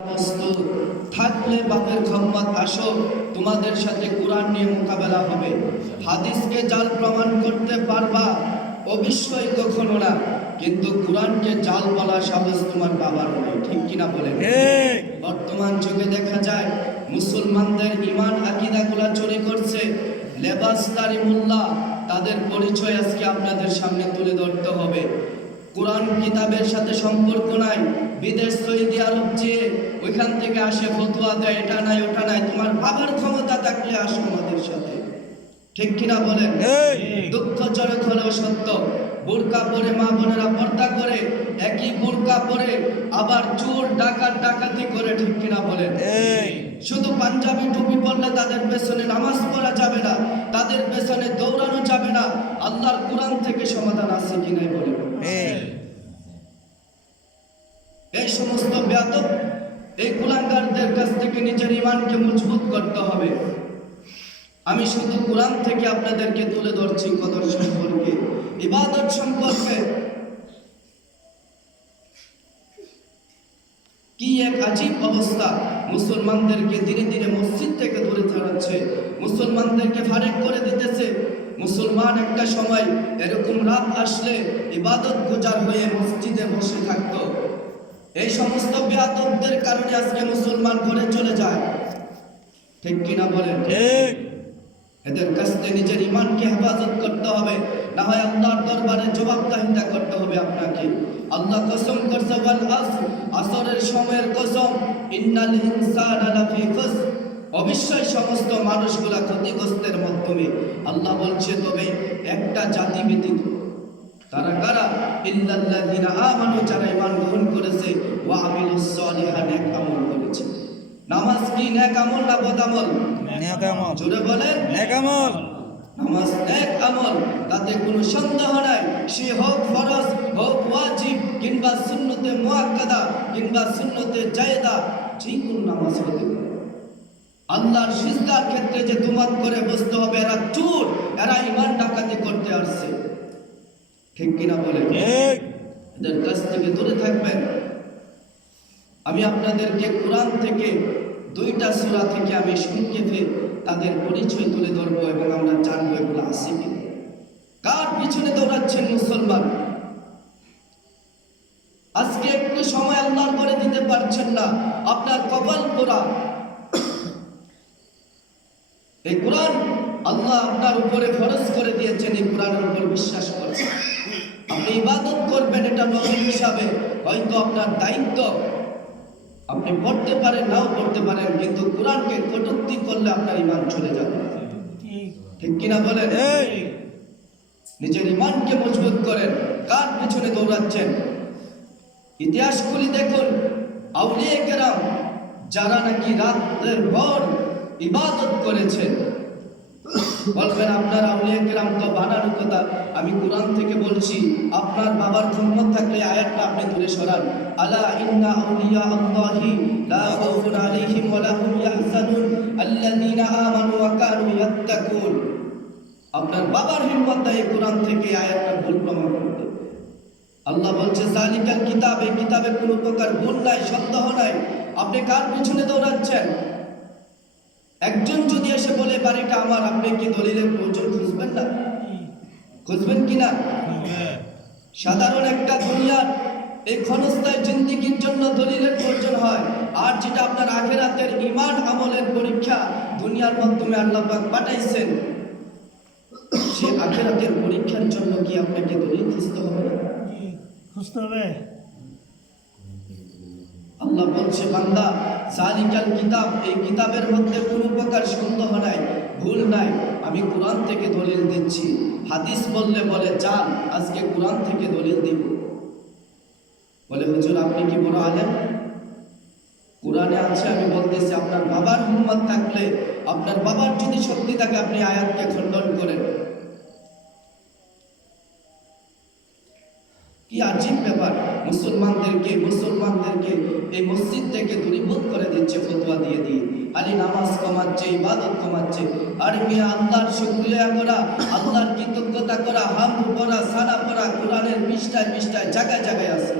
প্রস্তুত থাকলে বাপের ক্ষমতা আসো, তোমাদের সাথে কোরআন নিয়ে মোকাবেলা হবে। হাদিসকে জাল প্রমাণ করতে পারবা অবশ্যই কখনো না, কিন্তু কোরআনকে জাল বলা সাহস তোমার বাবার নেই, ঠিক কিনা বলেন? বর্তমান যুগে দেখা যায় মুসলমানদের ইমান আকীদাগুলা চুরি করছে লেবাসদারি মোল্লা। তাদের পরিচয় আজকে আপনাদের সামনে তুলে ধরতে হবে। কোরআন কিতাবের সাথে সম্পর্ক নাই, বিদেশ সৌদি আরব যে ওইখান থেকে আসে ফতোয়া দেয়, এটা নাই ওটা নাই। তোমার বাবার ক্ষমতা থাকলে আসো আমাদের সাথে, ঠিক কিনা বলেন? দুঃখজনক হলেও সত্য, বোরকা পরে মা বোনেরা পর্দা করে, একই বোরকা পরে আবার চোর ডাকাত ডাকাতি করে, ঠিক কিনা বলেন? শুধু পাঞ্জাবি টুপি পরলে তাদের পেছনে নামাজ পড়া যাবে না, তাদের পেছনে দৌড়ানো যাবে না। আল্লাহর কোরআন থেকে সমাধান আছে কিনা বলেন? এই সমস্ত বেয়াদব, এই কুলাঙ্গারদের কাছ থেকে নিজের ইমানকে মজবুত করতে হবে। আমি শুধু কোরআন থেকে আপনাদেরকে তুলে ধরছি কদর সম্পর্কে, ইবাদত সম্পর্কে। কি এক আজীব অবস্থা! মুসলমানদেরকে ধীরে ধীরে মসজিদ থেকে দূরে ছাড়াচ্ছে, মুসলমানদেরকে ফারেক করে দিতেছে। মুসলমান একটা সময় এরকম রাত আসলে ইবাদত গুজার হয়ে মসজিদে বসে থাকতো। এই সমস্ত বেয়াদবদের কারণে আজকে মুসলমান ঘরে চলে যায়, ঠিক কিনা বলেন? এদের কাছ থেকে নিজের ইমানকে হেফাজত করতে হবে, না হয় আল্লাহর দরবারে জবাবদিহিতা করতে হবে আপনাকে। আল্লাহ কসম করছে, ওয়াল আসর, আসরের সময়ের কসম, ইন্নাল ইনসানা লাফি খুসর, অবশ্যই সমস্ত মানুষগুলা ক্ষতিগ্রস্তের মাধ্যমে। আল্লাহ বলছে তবে একটা জাতি ব্যতীত, তারা কারা? ইল্লাল্লাযিনা আমানু, যারা ঈমান গ্রহণ করেছে, ওয়া আমিলুস সলিহাত, নেক আমল করেছে। নামাজ কি নেক আমল না বদ আমল? নেক আমল। জোরে বলেন, নেক আমল। নামাজ নেক আমল, তাতে কোনো সন্দেহ নাই। সে হোক ফরজ, হোক ওয়াজিব, কিংবা সুন্নতে মুআক্কাদা, কিংবা সুন্নতে জায়েদা, যে কোনো নামাজ হতে পারে। আল্লাহর সিজদার ক্ষেত্রে যে দুমাত করে বসতে হবে, এরা চোর, এরা ঈমান ডাকাতি করতে আসছে, ঠিক কিনা বলেন? এদের কাছ থেকে দূরে থাকবেন। আমি আপনাদেরকে কোরআন থেকে দুইটা সূরা থেকে আমি সংক্ষেপে তাদের পরিচয় তুলে ধরবো এবং আমরা জানবো এগুলো আছে কি। কার পিছনে দৌড়াচ্ছেন মুসলমান? আজকে একটু সময় আল্লাহর করে দিতে পারছেন না, আপনার কপাল পোড়া। এই কোরআন আল্লাহ আপনার উপরে ফরজ করে দিয়েছেন, এই কোরআনের উপর বিশ্বাস করেন, আপনি ইবাদত করবেন, এটা নফল হিসাবে। হয়তো আপনার দায়িত্ব, আপনি পড়তে পারেন নাও পড়তে পারেন, কিন্তু কোরআনকে কটূক্তি করলে আপনার ঈমান চলে যাবে, ঠিক কিনা বলেন? নিজের ঈমানকে মজবুত করেন। কার পিছনে দৌড়াচ্ছেন? ইতিহাস খুলি দেখুন, আউলিয়া কেরাম যারা নাকি রাতের ভর ইবাদত করেছেন, বলবেন আপনার আউলিয়া কেরাম তো বানানো কথা। আমি কোরআন থেকে বলছি, আপনার বাবার ক্ষমতা থাকলে আয়াতটা আপনি দূরে সরান। আলা ইন্না আউলিয়া আল্লাহি লা খাউফুন আলাইহিম ওয়া লা হুম ইয়াহজানুন আল্লাযীনা আমানু ওয়া কানু ইয়াত্তাকুন। আপনার বাবার হিম্মত দেয় কোরআন থেকে আয়াতটা ভুল প্রমাণ করতে। আল্লাহ বলছে যালিকাল কিতাব, এই কিতাবে কোনো প্রকার ভুল নাই, সন্দেহ নাই। আপনি কার পিছনে দৌড়াচ্ছেন? একজন যদি এসে বলে বাড়িটা আমার, আপনি কি দলিলের প্রয়োজন খুঁজবেন না? খুঁজবেন কিনা? সাধারণ একটা দুনিয়ার এই ক্ষণস্থায়ী জিন্দেগির জন্য দলিলের প্রয়োজন হয়। আর যেটা আপনার আখিরাতের ঈমান আমলের পরীক্ষা, দুনিয়ার মাধ্যমে আল্লাহ পাক পাঠাইছেন, সে আখিরাতের পরীক্ষার জন্য কি আপনাকে দলিল খুঁজতে হবে না? খুঁজতে হবে। আল্লাহ বলছে, বান্দা যালিকাল কিতাব, এই কিতাবের মধ্যে কোনো প্রকার সন্দেহ নাই, ভুল নাই। আমি কোরআন থেকে দলিল দিচ্ছি। হাদিস বললে বলে যান, আজকে কোরআন থেকে দলিল দিব। বলে হুজুর আপনি কি বড় আলেম? কোরআনে আছে, আমি বলতেছি আপনার বাবার হিম্মত থাকলে, আপনার বাবার যদি শক্তি থাকে, আপনি আয়াতকে খণ্ডন করেন। কি আজীব ব্যাপার! মুসলমানদেরকে এই মসজিদ থেকে দূরীভূত করে দিচ্ছে ফতোয়া দিয়ে দিয়ে। খালি নামাজ কমাচ্ছে, ইবাদত কমাচ্ছে। আর মিয়া আল্লাহর শুকরিয়া করা, আল্লাহর কৃতজ্ঞতা করা, হামদ পড়া, সানা পড়া, কোরআনের পৃষ্ঠায় পৃষ্ঠায় জায়গায় জায়গায় আছে।